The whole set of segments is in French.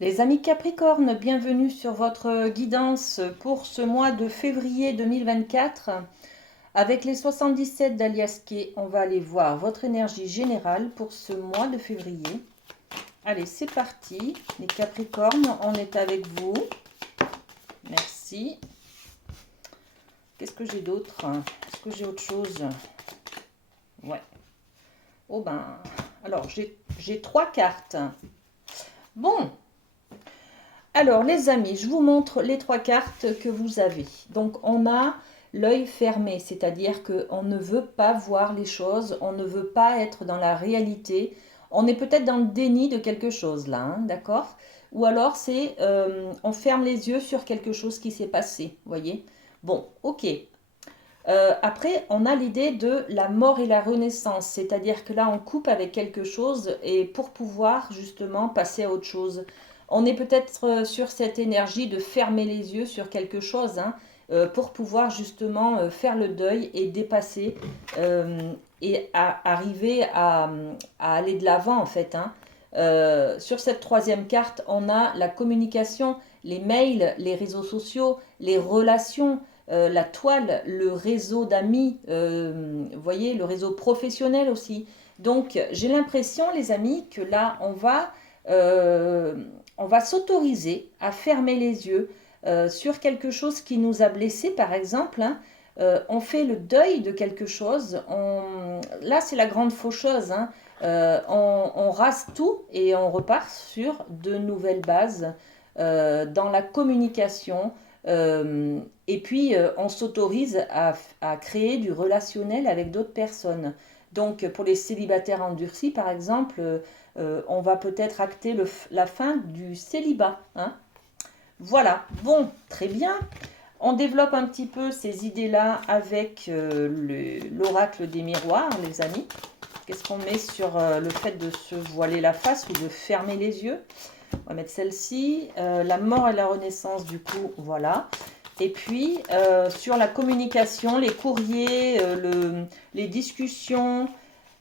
Les amis Capricorne, bienvenue sur votre guidance pour ce mois de février 2024. Avec les 77 d'Aliasqué, on va aller voir votre énergie générale pour ce mois de février. Allez, c'est parti. Les Capricornes, on est avec vous. Merci. Qu'est-ce que j'ai d'autre? Est-ce que j'ai autre chose? Ouais. Oh ben, alors j'ai 3 cartes. Bon, alors, les amis, je vous montre les 3 cartes que vous avez. Donc, on a l'œil fermé, c'est-à-dire qu'on ne veut pas voir les choses, on ne veut pas être dans la réalité. On est peut-être dans le déni de quelque chose là, hein, d'accord? Ou alors, c'est on ferme les yeux sur quelque chose qui s'est passé, voyez? Bon, ok. Après, on a l'idée de la mort et la renaissance, c'est-à-dire que là, on coupe avec quelque chose et pour pouvoir justement passer à autre chose. On est peut-être sur cette énergie de fermer les yeux sur quelque chose, hein, pour pouvoir justement faire le deuil et dépasser et arriver à aller de l'avant en fait, hein. Sur cette troisième carte, on a la communication, les mails, les réseaux sociaux, les relations, la toile, le réseau d'amis, vous voyez, le réseau professionnel aussi. Donc, j'ai l'impression, les amis, que là, euh, on va s'autoriser à fermer les yeux sur quelque chose qui nous a blessés, par exemple, hein. On fait le deuil de quelque chose. Là, c'est la grande faucheuse, hein. On rase tout et on repart sur de nouvelles bases dans la communication. Et puis, on s'autorise à créer du relationnel avec d'autres personnes. Donc, pour les célibataires endurcis, par exemple, on va peut-être acter la fin du célibat, hein. Voilà, bon, très bien. On développe un petit peu ces idées-là avec l'oracle des miroirs, les amis. Qu'est-ce qu'on met sur le fait de se voiler la face ou de fermer les yeux? On va mettre celle-ci. La mort et la renaissance, du coup, voilà. Et puis, sur la communication, les courriers, les discussions,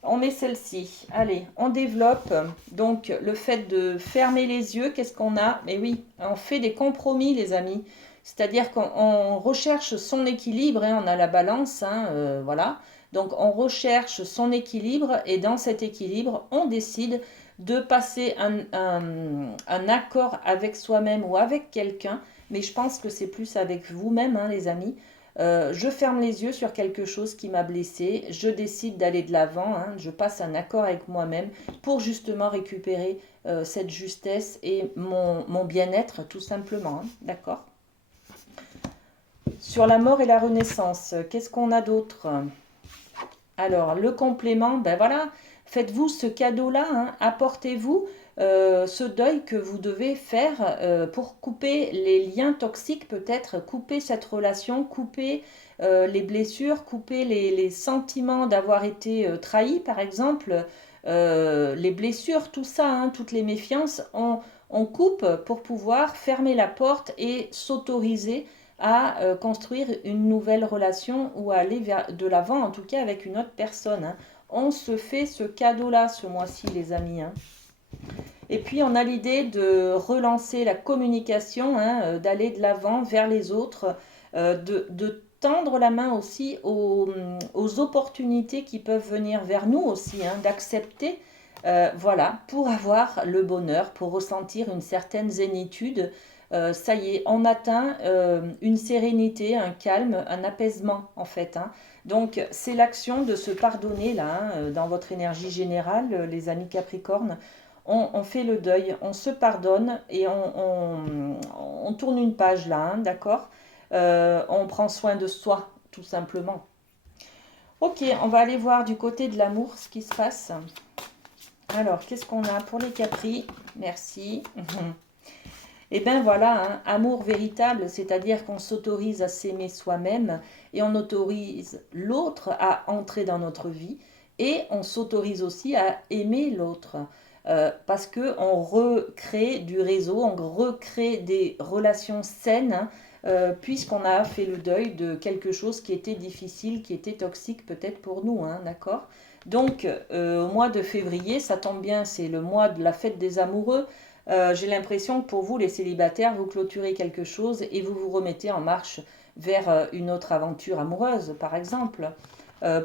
on met celle-ci. Allez, on développe. Donc, le fait de fermer les yeux, qu'est-ce qu'on a? Mais oui, on fait des compromis, les amis. C'est-à-dire qu'on recherche son équilibre, hein, on a la balance, hein, voilà. Donc, on recherche son équilibre et dans cet équilibre, on décide de passer un accord avec soi-même ou avec quelqu'un, mais je pense que c'est plus avec vous-même, hein, les amis. Je ferme les yeux sur quelque chose qui m'a blessé, je décide d'aller de l'avant, hein, je passe un accord avec moi-même pour justement récupérer cette justesse et mon bien-être tout simplement, hein, d'accord? Sur la mort et la renaissance, qu'est-ce qu'on a d'autre? Alors, le complément, ben voilà, faites-vous ce cadeau-là, hein, apportez-vous ce deuil que vous devez faire pour couper les liens toxiques, peut-être couper cette relation, couper les blessures, couper les sentiments d'avoir été trahi, par exemple, les blessures, tout ça, hein, toutes les méfiances, on coupe pour pouvoir fermer la porte et s'autoriser à construire une nouvelle relation ou à aller de l'avant, en tout cas avec une autre personne, hein. On se fait ce cadeau-là ce mois-ci, les amis, hein. Et puis, on a l'idée de relancer la communication, hein, d'aller de l'avant vers les autres, de tendre la main aussi aux opportunités qui peuvent venir vers nous aussi, hein, d'accepter, voilà, pour avoir le bonheur, pour ressentir une certaine zénitude. Ça y est, on atteint une sérénité, un calme, un apaisement en fait, hein. Donc c'est l'action de se pardonner là, hein, dans votre énergie générale, les amis Capricorne. On fait le deuil, on se pardonne et on tourne une page là, hein, d'accord? On prend soin de soi, tout simplement. Ok, on va aller voir du côté de l'amour ce qui se passe. Alors, qu'est-ce qu'on a pour les Capris? Merci. Et bien voilà, hein, amour véritable, c'est-à-dire qu'on s'autorise à s'aimer soi-même et on autorise l'autre à entrer dans notre vie et on s'autorise aussi à aimer l'autre. Parce qu'on recrée du réseau, on recrée des relations saines, hein, puisqu'on a fait le deuil de quelque chose qui était difficile, qui était toxique peut-être pour nous, hein, d'accord? Donc, au mois de février, ça tombe bien, c'est le mois de la fête des amoureux. J'ai l'impression que pour vous, les célibataires, vous clôturez quelque chose et vous vous remettez en marche vers une autre aventure amoureuse, par exemple.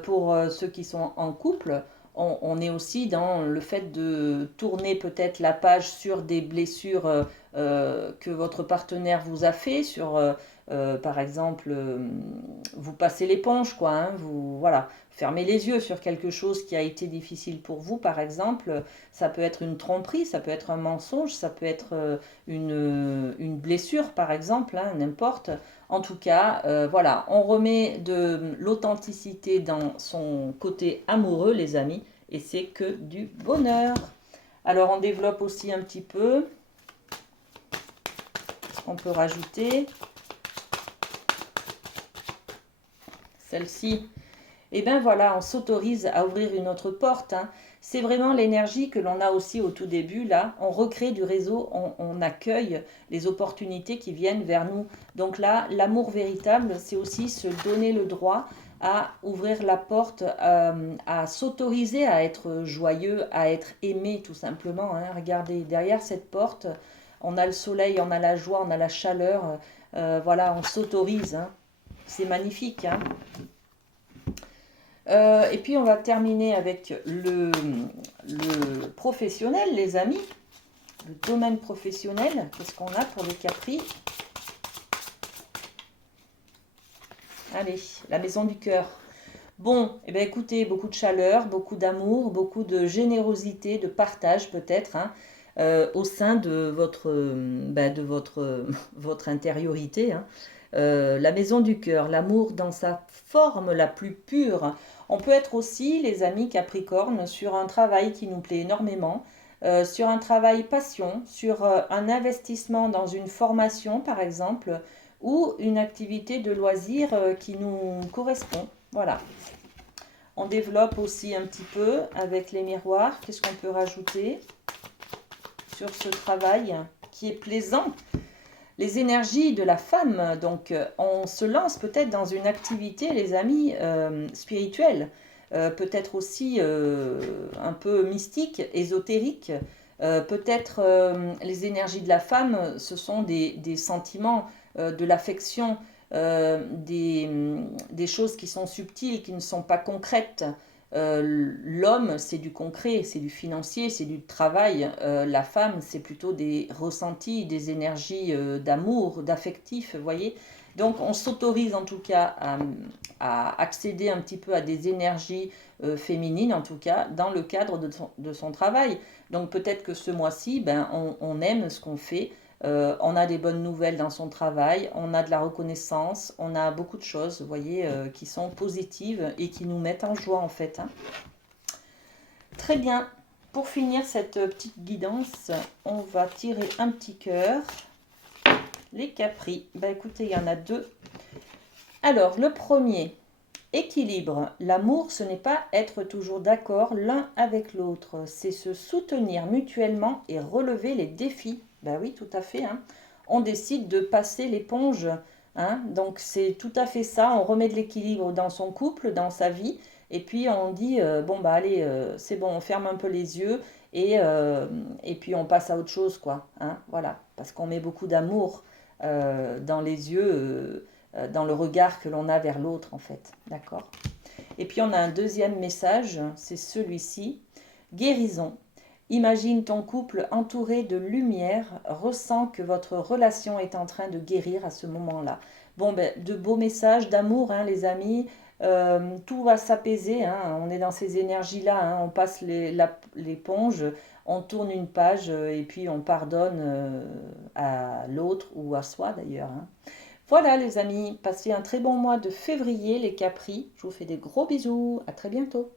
Pour ceux qui sont en couple, on est aussi dans le fait de tourner peut-être la page sur des blessures que votre partenaire vous a fait, sur par exemple, vous passez l'éponge, quoi, hein, vous voilà, fermez les yeux sur quelque chose qui a été difficile pour vous, par exemple. Ça peut être une tromperie, ça peut être un mensonge, ça peut être une blessure, par exemple, hein, n'importe. En tout cas, voilà, on remet de l'authenticité dans son côté amoureux, les amis, et c'est que du bonheur. Alors, on développe aussi un petit peu. Ce qu'on peut rajouter. Celle-ci. Et bien voilà, on s'autorise à ouvrir une autre porte, hein. C'est vraiment l'énergie que l'on a aussi au tout début, là. On recrée du réseau, on accueille les opportunités qui viennent vers nous. Donc là, l'amour véritable, c'est aussi se donner le droit à ouvrir la porte, à s'autoriser à être joyeux, à être aimé tout simplement, hein. Regardez, derrière cette porte, on a le soleil, on a la joie, on a la chaleur. Voilà, on s'autorise, hein. C'est magnifique, hein. Et puis on va terminer avec le professionnel, les amis. Le domaine professionnel. Qu'est-ce qu'on a pour les Capri? Allez, la maison du cœur. Bon, eh bien écoutez, beaucoup de chaleur, beaucoup d'amour, beaucoup de générosité, de partage peut-être, hein, au sein de votre intériorité, hein. La maison du cœur, l'amour dans sa forme la plus pure. On peut être aussi, les amis Capricorne, sur un travail qui nous plaît énormément, sur un travail passion, sur un investissement dans une formation par exemple, ou une activité de loisir qui nous correspond. Voilà. On développe aussi un petit peu avec les miroirs. Qu'est-ce qu'on peut rajouter sur ce travail qui est plaisant? Les énergies de la femme. Donc, on se lance peut-être dans une activité, les amis, spirituelle, peut-être aussi un peu mystique, ésotérique. Peut-être les énergies de la femme, ce sont des sentiments, de l'affection, des choses qui sont subtiles, qui ne sont pas concrètes. L'homme, c'est du concret, c'est du financier, c'est du travail. La femme, c'est plutôt des ressentis, des énergies d'amour, d'affectif, vous voyez. Donc, on s'autorise en tout cas à accéder un petit peu à des énergies féminines, en tout cas, dans le cadre de son travail. Donc, peut-être que ce mois-ci, ben, on aime ce qu'on fait. On a des bonnes nouvelles dans son travail, on a de la reconnaissance, on a beaucoup de choses, vous voyez, qui sont positives et qui nous mettent en joie en fait, hein. Très bien. Pour finir cette petite guidance, on va tirer un petit cœur. Les Capris. Ben écoutez, il y en a deux. Alors, le premier, équilibre. L'amour, ce n'est pas être toujours d'accord l'un avec l'autre, c'est se soutenir mutuellement et relever les défis. Ben oui, tout à fait, hein. On décide de passer l'éponge, hein. Donc c'est tout à fait ça. On remet de l'équilibre dans son couple, dans sa vie. Et puis on dit, bon bah allez, c'est bon, on ferme un peu les yeux et puis on passe à autre chose, quoi, hein. Voilà, parce qu'on met beaucoup d'amour dans les yeux, dans le regard que l'on a vers l'autre, en fait. D'accord? Et puis on a un deuxième message, c'est celui-ci. Guérison. Imagine ton couple entouré de lumière, ressens que votre relation est en train de guérir à ce moment-là. Bon, ben, de beaux messages d'amour, hein, les amis. Tout va s'apaiser, hein. On est dans ces énergies-là, hein. On passe l'éponge, on tourne une page et puis on pardonne à l'autre ou à soi d'ailleurs, hein. Voilà les amis, passez un très bon mois de février les Capris. Je vous fais des gros bisous, à très bientôt.